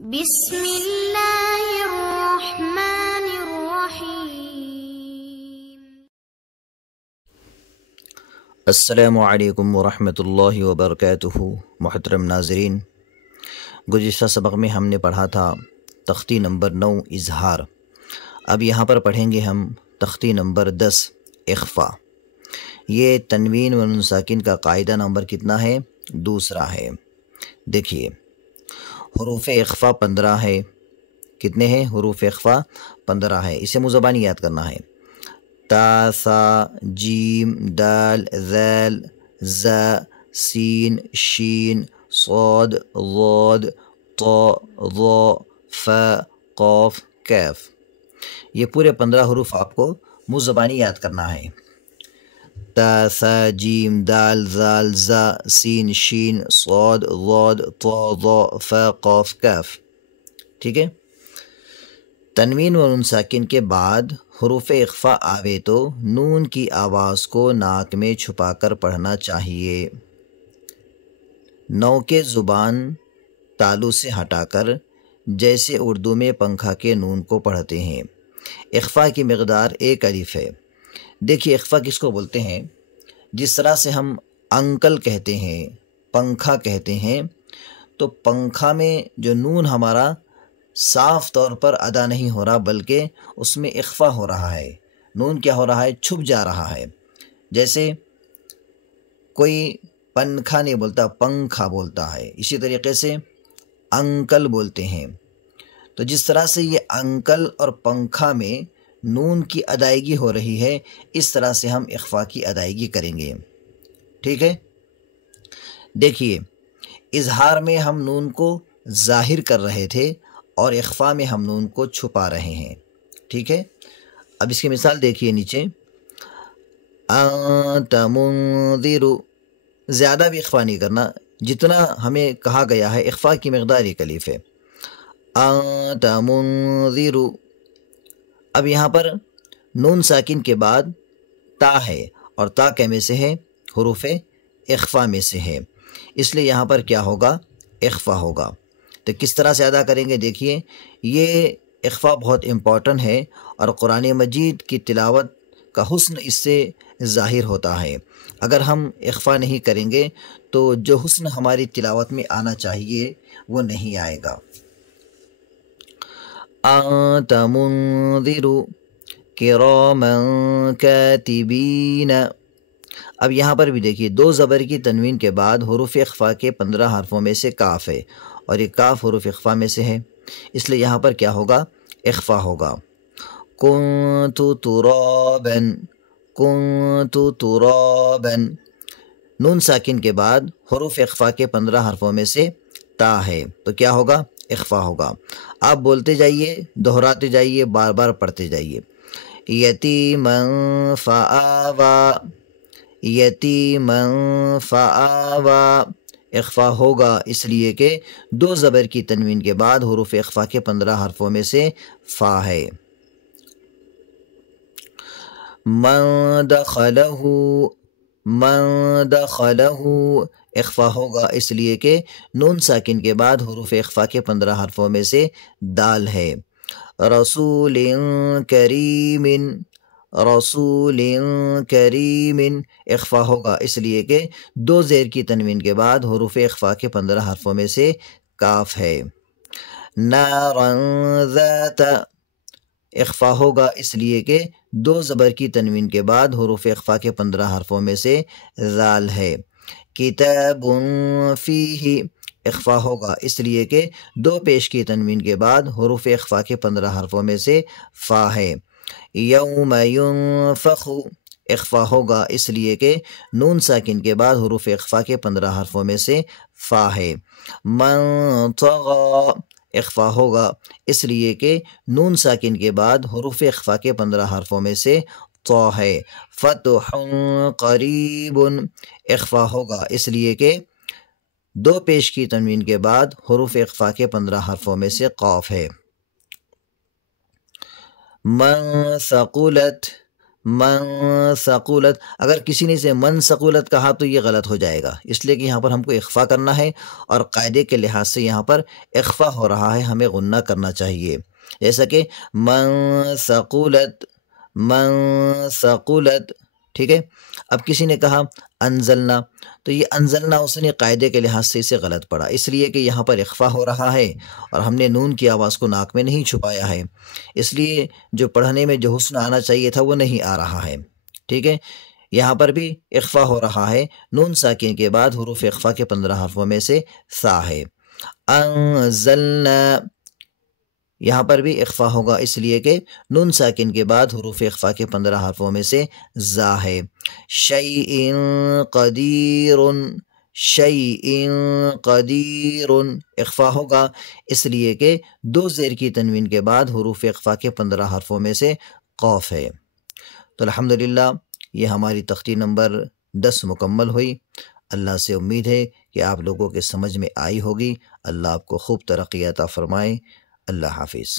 بسم اللہ الرحمن الرحیم۔ السلام علیکم ورحمۃ اللہ وبرکاتہ۔ محترم ناظرین، گزشتہ سبق میں ہم نے پڑھا تھا تختی نمبر 9 اظہار۔ اب یہاں پر پڑھیں گے ہم تختی نمبر 10 اخفا۔ یہ تنوین و نون ساکن کا قاعدہ نمبر کتنا ہے؟ دوسرا ہے۔ دیکھیے حروف اخفا 15 ہے۔ کتنے ہیں حروف اخفا؟ 15 ہے۔ اسے مزبانی یاد کرنا ہے۔ تا، ثا، جیم، دال، ذال، زا، سین، شین، صاد، ضاد، طا، ظا، فا، قاف، کاف۔ یہ پورے 15 حروف آپ کو مزبانی یاد کرنا ہے۔ تا، ثا، جیم، دال، ذال، زا، سین، شین، صاد، ضاد، طا، ظا، فا، قاف، کاف۔ ٹھیک ہے۔ تنوین و نون ساکن کے بعد حروف اخفا آوے تو نون کی آواز کو ناک میں چھپا کر پڑھنا چاہیے۔ نو کے زبان تالو سے ہٹا کر جیسے اردو میں پنکھا کے نون کو پڑھتے ہیں۔ اخفا کی مقدار 1 الف ہے۔ دیکھیے اخفا کس کو بولتے ہیں؟ جس طرح سے ہم انکل کہتے ہیں، پنکھا کہتے ہیں، تو پنکھا میں جو نون ہمارا صاف طور پر ادا نہیں ہو رہا بلکہ اس میں اخفا ہو رہا ہے۔ نون کیا ہو رہا ہے؟ چھپ جا رہا ہے۔ جیسے کوئی پنکھا نہیں بولتا، پنکھا بولتا ہے۔ اسی طریقے سے انکل بولتے ہیں۔ تو جس طرح سے یہ انکل اور پنکھا میں نون کی ادائیگی ہو رہی ہے، اس طرح سے ہم اخفا کی ادائیگی کریں گے۔ ٹھیک ہے۔ دیکھیے اظہار میں ہم نون کو ظاہر کر رہے تھے اور اخفا میں ہم نون کو چھپا رہے ہیں۔ ٹھیک ہے۔ اب اس کی مثال دیکھیے نیچے، انت منذر۔ زیادہ بھی اخفا نہیں کرنا، جتنا ہمیں کہا گیا ہے۔ اخفا کی مقدار 1 الف ہے۔ انت منذر۔ اب یہاں پر نون ساکن کے بعد تا ہے، اور تا کے میں سے ہے؟ حروف اخفا میں سے ہے، اس لیے یہاں پر کیا ہوگا؟ اخفا ہوگا۔ تو کس طرح سے ادا کریں گے؟ دیکھیے یہ اخفا بہت امپورٹنٹ ہے، اور قرآن مجید کی تلاوت کا حسن اس سے ظاہر ہوتا ہے۔ اگر ہم اخفا نہیں کریں گے تو جو حسن ہماری تلاوت میں آنا چاہیے وہ نہیں آئے گا۔ انت منذر کراما کاتبین۔ اب یہاں پر بھی دیکھیے 2 زبر کی تنوین کے بعد حروف اخفا کے 15 حرفوں میں سے کاف ہے، اور یہ کاف حروف اخفا میں سے ہے، اس لیے یہاں پر کیا ہوگا؟ اخفا ہوگا۔ کنت ترابا، کنت ترابا۔ نون ساکن کے بعد حروف اخفا کے 15 حرفوں میں سے تا ہے، تو کیا ہوگا؟ اخفا ہوگا۔ آپ بولتے جائیے، دہراتے جائیے، بار بار پڑھتے جائیے۔ یتیما فآوا، یتیما فآوا۔ اخفا ہوگا اس لیے کہ 2 زبر کی تنوین کے بعد حروف اخفا کے 15 حرفوں میں سے فا ہے۔ من دخلہ، من دخلہ۔ اخفا ہوگا اس لیے کہ نون ساکن کے بعد حروف اخفا کے 15 حرفوں میں سے دال ہے۔ رسول کریم، رسول کریم۔ اخفا ہوگا اس لیے کہ 2 زیر کی تنوین کے بعد حروف اخفا کے 15 حرفوں میں سے کاف ہے۔ نارا ذات۔ اخفا ہوگا اس لیے کہ 2 زبر کی تنوین کے بعد حروف اخفا کے 15 حرفوں میں سے ذال ہے۔ کتاب فیہ۔ اخفا ہوگا اس لیے کہ 2 پیش کی تنوین کے بعد حروف اخفا کے 15 حرفوں میں سے فا ہے۔ یوم ینفخ۔ اخفا ہوگا اس لیے کہ نون ساکن کے بعد حروف اخفا کے 15 حرفوں میں سے فا ہے۔ من طغی۔ اخفا ہوگا اس لیے کہ نون ساکن کے بعد حروف اخفا کے 15 حرفوں میں سے طا ہے۔ فتح قریب۔ اخفا ہوگا اس لیے کہ 2 پیش کی تنوین کے بعد حروف اخفا کے 15 حرفوں میں سے قاف ہے۔ من ثقلت، من ثقولت، اگر کسی نے اسے من ثقولت کہا تو یہ غلط ہو جائے گا، اس لیے کہ یہاں پر ہم کو اخفا کرنا ہے، اور قاعدے کے لحاظ سے یہاں پر اخفا ہو رہا ہے، ہمیں غنہ کرنا چاہیے، جیسا کہ من ثقولت، من ثقولت، ٹھیک ہے۔ اب کسی نے کہا انزلنا، تو یہ انزلنا اس نے قاعدے کے لحاظ سے اسے غلط پڑھا، اس لیے کہ یہاں پر اخفا ہو رہا ہے اور ہم نے نون کی آواز کو ناک میں نہیں چھپایا ہے، اس لیے جو پڑھنے میں جو حسن آنا چاہیے تھا وہ نہیں آ رہا ہے، ٹھیک ہے۔ یہاں پر بھی اخفا ہو رہا ہے، نون ساکن کے بعد حروف اخفا کے 15 حرفوں میں سے سا ہے۔ انزلنا، یہاں پر بھی اخفا ہوگا، اس لیے کہ نون ساکن کے بعد حروف اخفا کے 15 حرفوں میں سے زا ہے۔ شیئن قدیر، شیئن قدیر، اخفا ہوگا اس لیے کہ 2 زیر کی تنوین کے بعد حروف اخفا کے 15 حرفوں میں سے قاف ہے۔ تو الحمدللہ یہ ہماری تختی نمبر 10 مکمل ہوئی۔ اللہ سے امید ہے کہ آپ لوگوں کے سمجھ میں آئی ہوگی۔ اللہ آپ کو خوب ترقی عطا فرمائے۔ اللہ حافظ۔